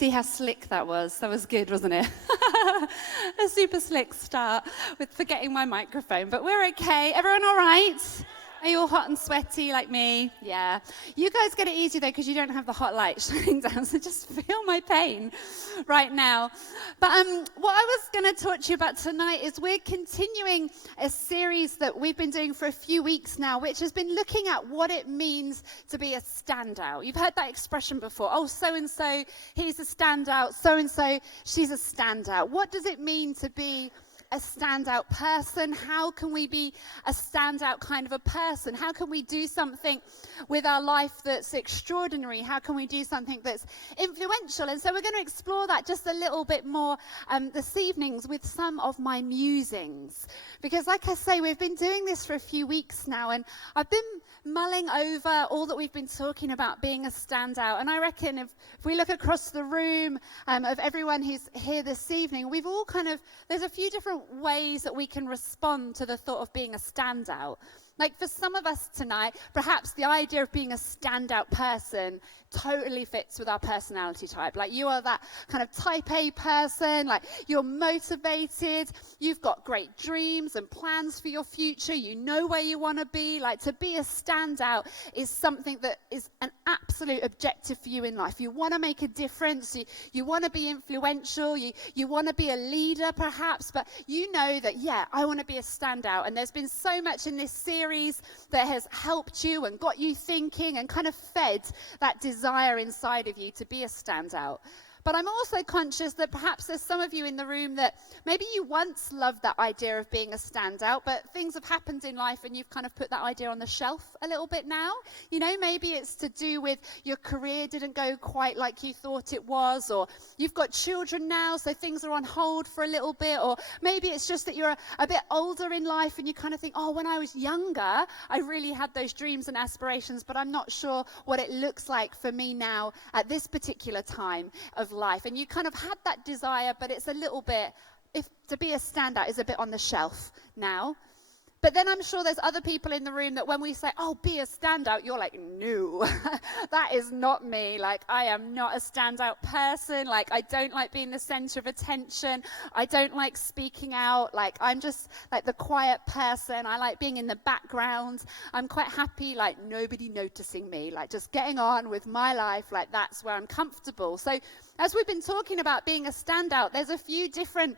See how slick that was? That was good, wasn't it? A super slick start with forgetting my microphone, but we're okay. Everyone all right? Are you all hot and sweaty like me? Yeah. You guys get it easy though because you don't have the hot light shining down, so just feel my pain right now. But what I was going to talk to you about tonight is we're continuing a series that we've been doing for a few weeks now, which has been looking at what it means to be a standout. You've heard that expression before. Oh, so-and-so, he's a standout. So-and-so, she's a standout. What does it mean to be a standout person? How can we be a standout kind of a person? How can we do something with our life that's extraordinary? How can we do something that's influential? And so we're going to explore that just a little bit more this evening with some of my musings. Because like I say, we've been doing this for a few weeks now, and I've been mulling over all that we've been talking about being a standout. And I reckon if we look across the room of everyone who's here this evening, we've all there's a few different ways that we can respond to the thought of being a standout. Like for some of us tonight, perhaps the idea of being a standout person totally fits with our personality type. Like you are that kind of type A person, like you're motivated, you've got great dreams and plans for your future, you know where you want to be. Like to be a standout is something that is an absolute objective for you in life. You want to make a difference, you want to be influential, you want to be a leader perhaps, but you know that, yeah, I want to be a standout. And there's been so much in this series that has helped you and got you thinking and kind of fed that desire inside of you to be a standout. But I'm also conscious that perhaps there's some of you in the room that maybe you once loved that idea of being a standout, but things have happened in life and you've kind of put that idea on the shelf a little bit now. You know, maybe it's to do with your career didn't go quite like you thought it was, or you've got children now, so things are on hold for a little bit, or maybe it's just that you're a bit older in life and you kind of think, oh, when I was younger, I really had those dreams and aspirations, but I'm not sure what it looks like for me now at this particular time of life. And you kind of had that desire, but it's a little bit, if to be a standout is a bit on the shelf now. But then I'm sure there's other people in the room that when we say, oh, be a standout, you're like, no, that is not me. Like, I am not a standout person. Like, I don't like being the center of attention. I don't like speaking out. Like, I'm just like the quiet person. I like being in the background. I'm quite happy, like, nobody noticing me. Like, just getting on with my life. Like, that's where I'm comfortable. So as we've been talking about being a standout, there's a few different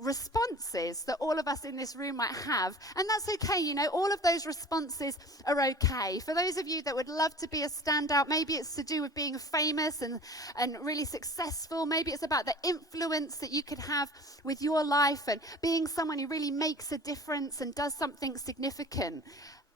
responses that all of us in this room might have, and that's okay. You know, all of those responses are okay. For those of you that would love to be a standout, maybe it's to do with being famous and really successful. Maybe it's about the influence that you could have with your life and being someone who really makes a difference and does something significant.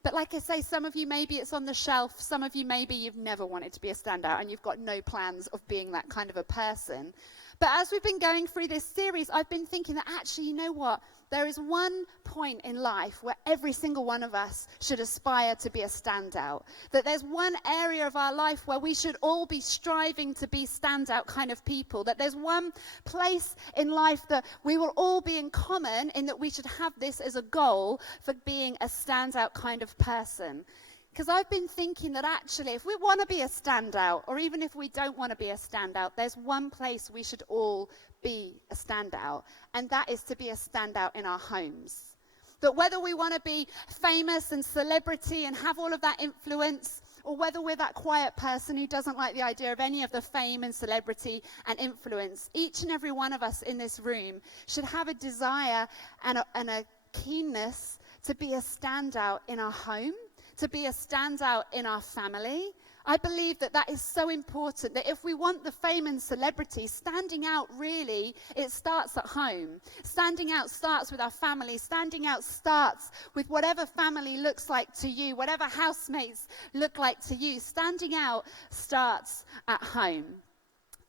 But like I say, some of you, maybe it's on the shelf. Some of you, maybe you've never wanted to be a standout and you've got no plans of being that kind of a person. But as we've been going through this series, I've been thinking that actually, you know what? There is one point in life where every single one of us should aspire to be a standout. That there's one area of our life where we should all be striving to be standout kind of people. That there's one place in life that we will all be in common in that we should have this as a goal for being a standout kind of person. Because I've been thinking that actually, if we want to be a standout, or even if we don't want to be a standout, there's one place we should all be a standout, and that is to be a standout in our homes. That whether we want to be famous and celebrity and have all of that influence, or whether we're that quiet person who doesn't like the idea of any of the fame and celebrity and influence, each and every one of us in this room should have a desire and a keenness to be a standout in our home, to be a standout in our family. I believe that that is so important, that if we want the fame and celebrity, standing out really, it starts at home. Standing out starts with our family. Standing out starts with whatever family looks like to you, whatever housemates look like to you. Standing out starts at home.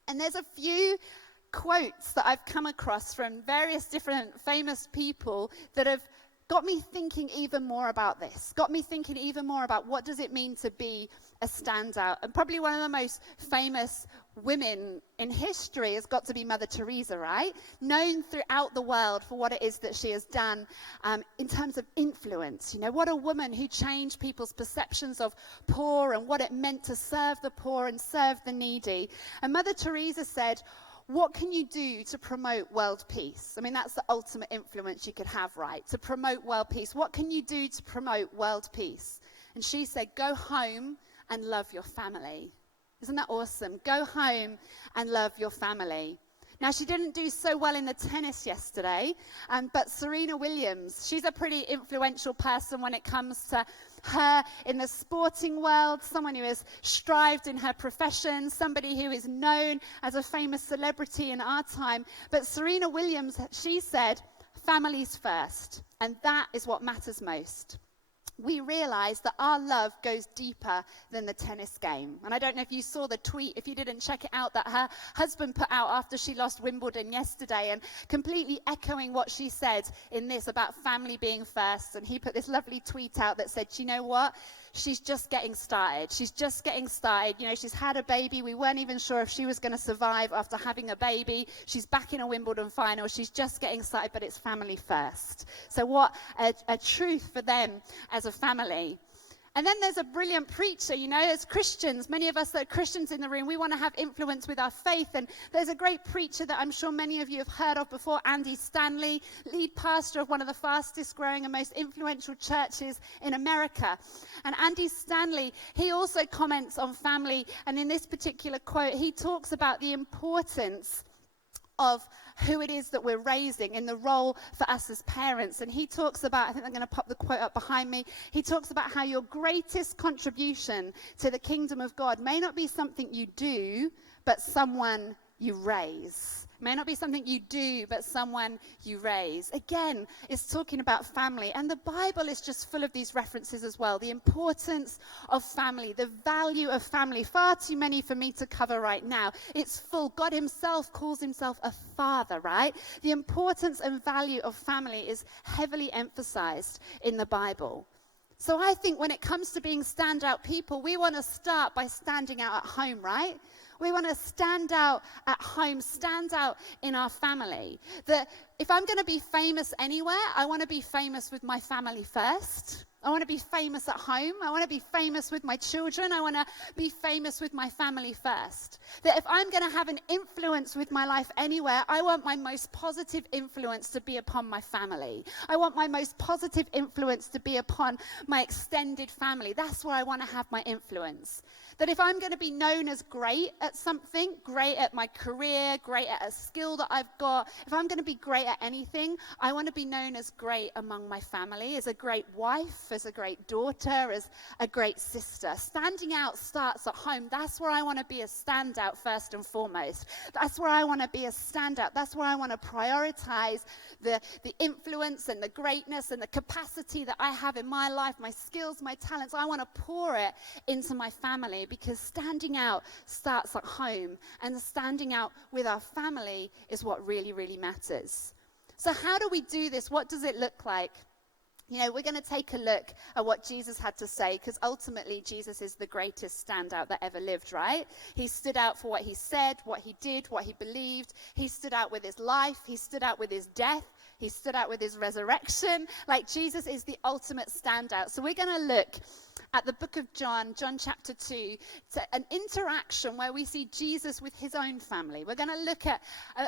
And there's a few quotes that I've come across from various different famous people that have got me thinking even more about this, got me thinking even more about what does it mean to be a standout. And probably one of the most famous women in history has got to be Mother Teresa, right? Known throughout the world for what it is that she has done in terms of influence. You know, what a woman who changed people's perceptions of poor and what it meant to serve the poor and serve the needy. And Mother Teresa said, what can you do to promote world peace? I mean, that's the ultimate influence you could have, right? To promote world peace. What can you do to promote world peace? And she said, go home and love your family. Isn't that awesome? Go home and love your family. Now, she didn't do so well in the tennis yesterday, but Serena Williams, she's a pretty influential person when it comes to her in the sporting world, someone who has strived in her profession, somebody who is known as a famous celebrity in our time. But Serena Williams, she said, families first, and that is what matters most. We realize that our love goes deeper than the tennis game. And I don't know if you saw the tweet, if you didn't check it out, that her husband put out after she lost Wimbledon yesterday, and completely echoing what she said in this about family being first. And he put this lovely tweet out that said, you know what? She's just getting started. She's just getting started. You know, she's had a baby. We weren't even sure if she was going to survive after having a baby. She's back in a Wimbledon final. She's just getting started, but it's family first. So what a truth for them as a family. And then there's a brilliant preacher, you know, as Christians, many of us that are Christians in the room, we want to have influence with our faith. And there's a great preacher that I'm sure many of you have heard of before, Andy Stanley, lead pastor of one of the fastest growing and most influential churches in America. And Andy Stanley, he also comments on family. And in this particular quote, he talks about the importance of who it is that we're raising in the role for us as parents. And he talks about, I think I'm going to pop the quote up behind me, he talks about how your greatest contribution to the kingdom of God may not be something you do, but someone you raise. May not be something you do, but someone you raise. Again, it's talking about family. And the Bible is just full of these references as well. The importance of family, the value of family. Far too many for me to cover right now. It's full. God himself calls himself a father, right? The importance and value of family is heavily emphasized in the Bible. So I think when it comes to being standout people, we want to start by standing out at home, right? We want to stand out at home, stand out in our family. That if I'm going to be famous anywhere, I want to be famous with my family first. I want to be famous at home. I want to be famous with my children. I want to be famous with my family first. That if I'm going to have an influence with my life anywhere, I want my most positive influence to be upon my family. I want my most positive influence to be upon my extended family. That's where I want to have my influence. That if I'm going to be known as great at something, great at my career, great at a skill that I've got, if I'm going to be great at anything, I want to be known as great among my family, as a great wife, as a great daughter, as a great sister. Standing out starts at home. That's where I want to be a standout first and foremost. That's where I want to be a standout. That's where I want to prioritize the influence and the greatness and the capacity that I have in my life, my skills, my talents. I want to pour it into my family, because standing out starts at home, and standing out with our family is what really, really matters. So how do we do this? What does it look like? You know, we're going to take a look at what Jesus had to say, because ultimately Jesus is the greatest standout that ever lived, right? He stood out for what he said, what he did, what he believed. He stood out with his life. He stood out with his death. He stood out with his resurrection. Like, Jesus is the ultimate standout. So we're going to look at the book of John chapter 2, to an interaction where we see Jesus with his own family. We're going to look at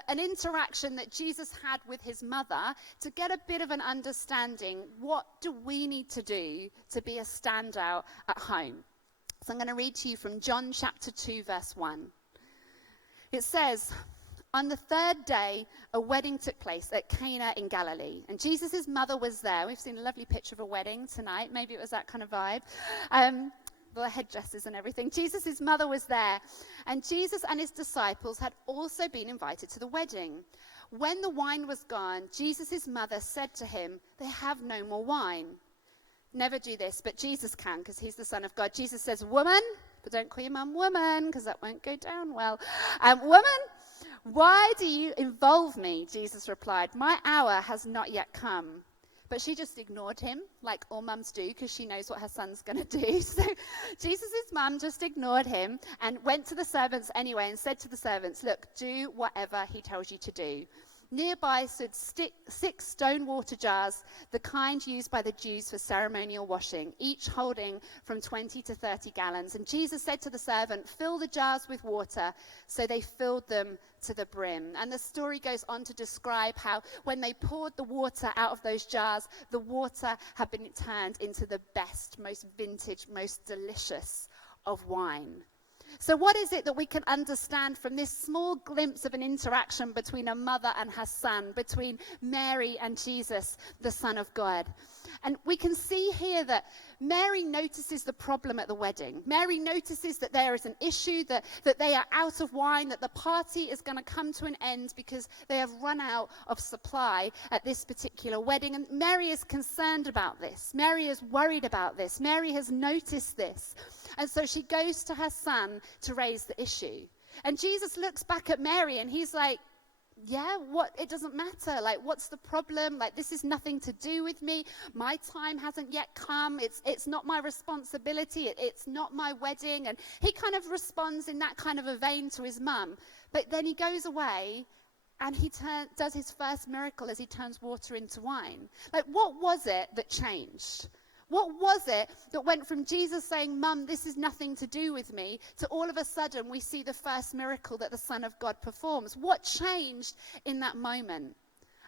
an interaction that Jesus had with his mother to get a bit of an understanding. What do we need to do to be a standout at home? So I'm going to read to you from John chapter 2, verse 1. It says, on the third day, a wedding took place at Cana in Galilee. And Jesus' mother was there. We've seen a lovely picture of a wedding tonight. Maybe it was that kind of vibe. The headdresses and everything. Jesus' mother was there. And Jesus and his disciples had also been invited to the wedding. When the wine was gone, Jesus' mother said to him, they have no more wine. Never do this, but Jesus can, because he's the Son of God. Jesus says, woman, but don't call your mum woman, because that won't go down well. Woman, why do you involve me? Jesus replied, my hour has not yet come. But she just ignored him, like all mums do, because she knows what her son's going to do. So Jesus' mum just ignored him and went to the servants anyway and said to the servants, look, do whatever he tells you to do. Nearby stood 6 stone water jars, the kind used by the Jews for ceremonial washing, each holding from 20 to 30 gallons. And Jesus said to the servant, fill the jars with water. So they filled them to the brim. And the story goes on to describe how when they poured the water out of those jars, the water had been turned into the best, most vintage, most delicious of wine. So what is it that we can understand from this small glimpse of an interaction between a mother and her son, between Mary and Jesus, the Son of God? And we can see here that Mary notices the problem at the wedding. Mary notices that there is an issue, that they are out of wine, that the party is going to come to an end because they have run out of supply at this particular wedding. And Mary is concerned about this. Mary is worried about this. Mary has noticed this. And so she goes to her son to raise the issue. And Jesus looks back at Mary and he's like, yeah, what? It doesn't matter. Like, what's the problem? Like, this is nothing to do with me. My time hasn't yet come. It's not my responsibility. It's not my wedding. And he kind of responds in that kind of a vein to his mum. But then he goes away and he does his first miracle as he turns water into wine. Like, what was it that changed? What was it that went from Jesus saying, Mum, this is nothing to do with me, to all of a sudden we see the first miracle that the Son of God performs? What changed in that moment?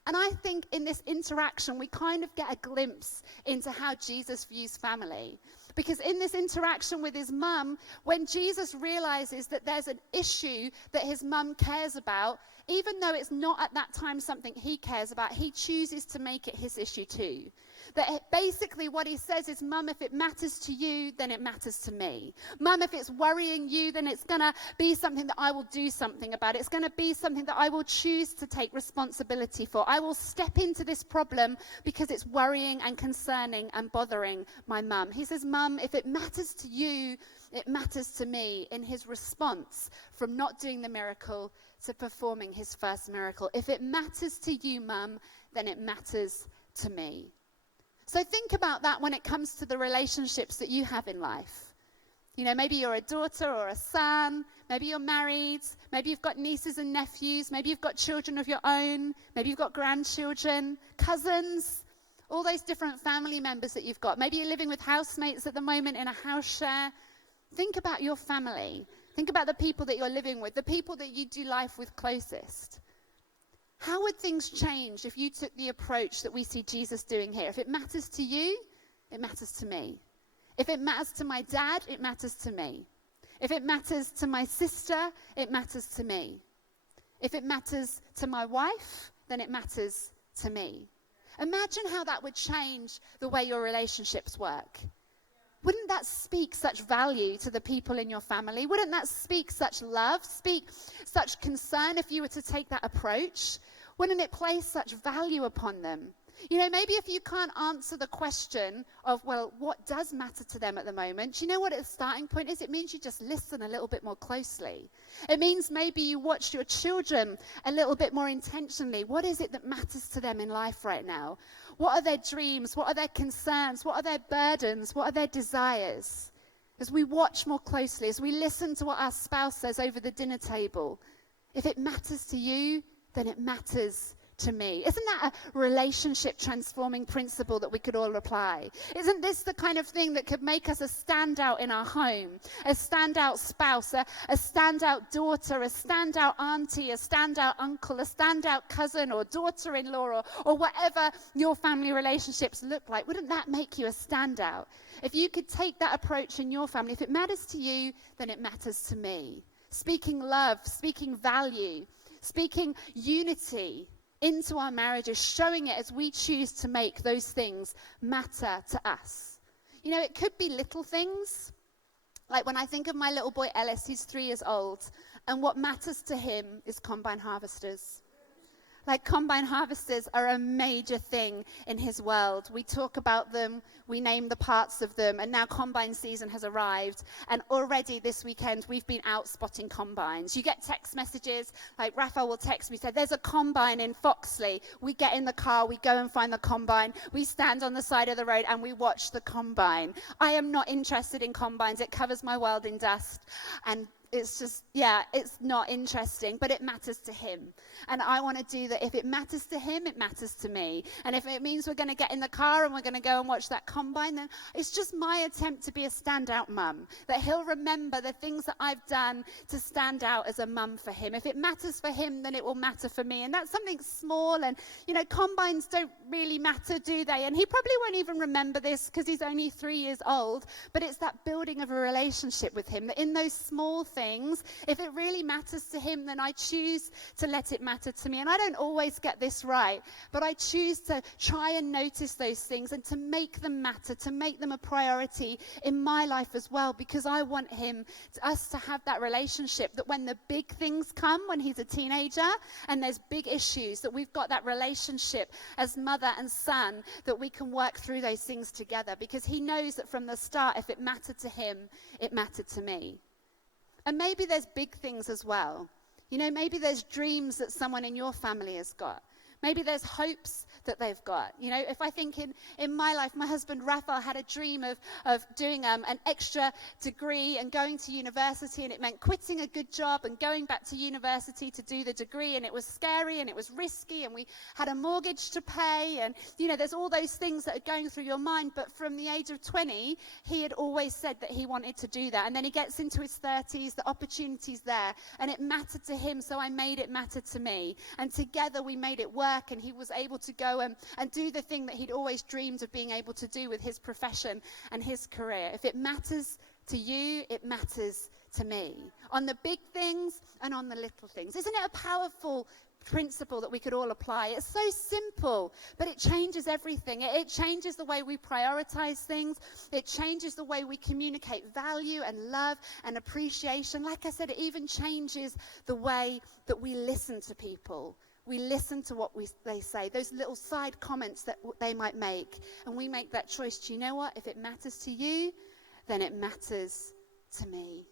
And I think in this interaction, we kind of get a glimpse into how Jesus views family. Because in this interaction with his mum, when Jesus realizes that there's an issue that his mum cares about, even though it's not at that time something he cares about, he chooses to make it his issue too. That basically what he says is, Mum, if it matters to you, then it matters to me. Mum, if it's worrying you, then it's going to be something that I will do something about. It's going to be something that I will choose to take responsibility for. I will step into this problem because it's worrying and concerning and bothering my mum. He says, Mum, if it matters to you, it matters to me, in his response from not doing the miracle to performing his first miracle. If it matters to you, Mum, then it matters to me. So think about that when it comes to the relationships that you have in life. You know, maybe you're a daughter or a son, maybe you're married, maybe you've got nieces and nephews, maybe you've got children of your own, maybe you've got grandchildren, cousins, all those different family members that you've got. Maybe you're living with housemates at the moment in a house share. Think about your family. Think about the people that you're living with, the people that you do life with closest. How would things change if you took the approach that we see Jesus doing here? If it matters to you, it matters to me. If it matters to my dad, it matters to me. If it matters to my sister, it matters to me. If it matters to my wife, then it matters to me. Imagine how that would change the way your relationships work. Wouldn't that speak such value to the people in your family? Wouldn't that speak such love, speak such concern if you were to take that approach? Wouldn't it place such value upon them? You know, maybe if you can't answer the question of, well, what does matter to them at the moment, do you know what its starting point is? It means you just listen a little bit more closely. It means maybe you watch your children a little bit more intentionally. What is it that matters to them in life right now? What are their dreams? What are their concerns? What are their burdens? What are their desires? As we watch more closely, as we listen to what our spouse says over the dinner table, if it matters to you, then it matters to me. Isn't that a relationship transforming principle that we could all apply? Isn't this the kind of thing that could make us a standout in our home? A standout spouse, a standout daughter, a standout auntie, a standout uncle, a standout cousin or daughter-in-law or whatever your family relationships look like. Wouldn't that make you a standout? If you could take that approach in your family, if it matters to you, then it matters to me. Speaking love, speaking value, speaking unity into our marriages, showing it as we choose to make those things matter to us. You know, it could be little things. Like when I think of my little boy Ellis, he's 3 years old, and what matters to him is combine harvesters. Like, combine harvesters are a major thing in his world. We talk about them, we name the parts of them, and now combine season has arrived. And already this weekend, we've been out spotting combines. You get text messages, like Raphael will text me, say, there's a combine in Foxley. We get in the car, we go and find the combine. We stand on the side of the road and we watch the combine. I am not interested in combines. It covers my world in dust. And it's just, it's not interesting, but it matters to him. And I want to do that. If it matters to him, it matters to me. And if it means we're going to get in the car and we're going to go and watch that combine, then it's just my attempt to be a standout mum, that he'll remember the things that I've done to stand out as a mum for him. If it matters for him, then it will matter for me. And that's something small. And, combines don't really matter, do they? And he probably won't even remember this because he's only 3 years old. But it's that building of a relationship with him, that in those small things, if it really matters to him, then I choose to let it matter to me. And I don't always get this right, but I choose to try and notice those things and to make them matter, to make them a priority in my life as well, because I want us to have that relationship, that when the big things come, when he's a teenager and there's big issues, that we've got that relationship as mother and son, that we can work through those things together, because he knows that from the start, if it mattered to him, it mattered to me. And maybe there's big things as well. Maybe there's dreams that someone in your family has got. Maybe there's hopes that they've got. If I think in my life, my husband Raphael had a dream of doing an extra degree and going to university, and it meant quitting a good job and going back to university to do the degree, and it was scary and it was risky, and we had a mortgage to pay, and there's all those things that are going through your mind. But from the age of 20, he had always said that he wanted to do that. And then he gets into his 30s, the opportunity's there, and it mattered to him, so I made it matter to me. And together we made it work, and he was able to go and do the thing that he'd always dreamed of being able to do with his profession and his career. If it matters to you, it matters to me. On the big things and on the little things. Isn't it a powerful principle that we could all apply? It's so simple, but it changes everything. It changes the way we prioritize things. It changes the way we communicate value and love and appreciation. Like I said, it even changes the way that we listen to people. We listen to what they say, those little side comments that they might make, and we make that choice. Do you know what? If it matters to you, then it matters to me.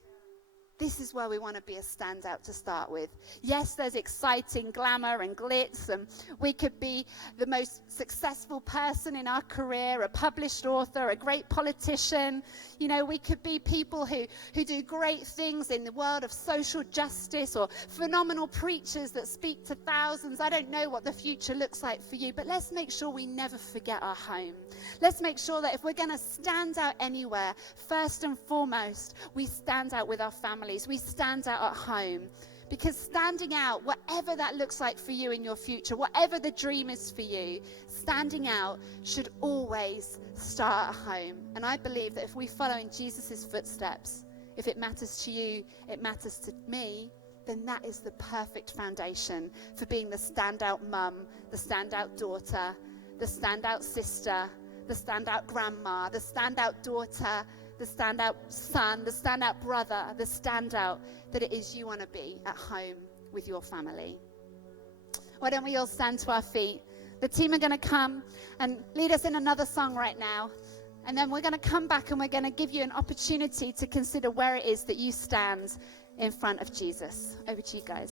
This is where we want to be a standout to start with. Yes, there's exciting glamour and glitz, and we could be the most successful person in our career, a published author, a great politician. We could be people who do great things in the world of social justice, or phenomenal preachers that speak to thousands. I don't know what the future looks like for you, but let's make sure we never forget our home. Let's make sure that if we're going to stand out anywhere, first and foremost, we stand out with our families. We stand out at home, because standing out, whatever that looks like for you in your future, whatever the dream is for you, standing out should always start at home. And I believe that if we follow in Jesus' footsteps, if it matters to you, it matters to me, then that is the perfect foundation for being the standout mum, the standout daughter, the standout sister, the standout grandma, the standout daughter, the standout son, the standout brother, the standout that it is you want to be at home with your family. Why don't we all stand to our feet? The team are going to come and lead us in another song right now. And then we're going to come back and we're going to give you an opportunity to consider where it is that you stand in front of Jesus. Over to you guys.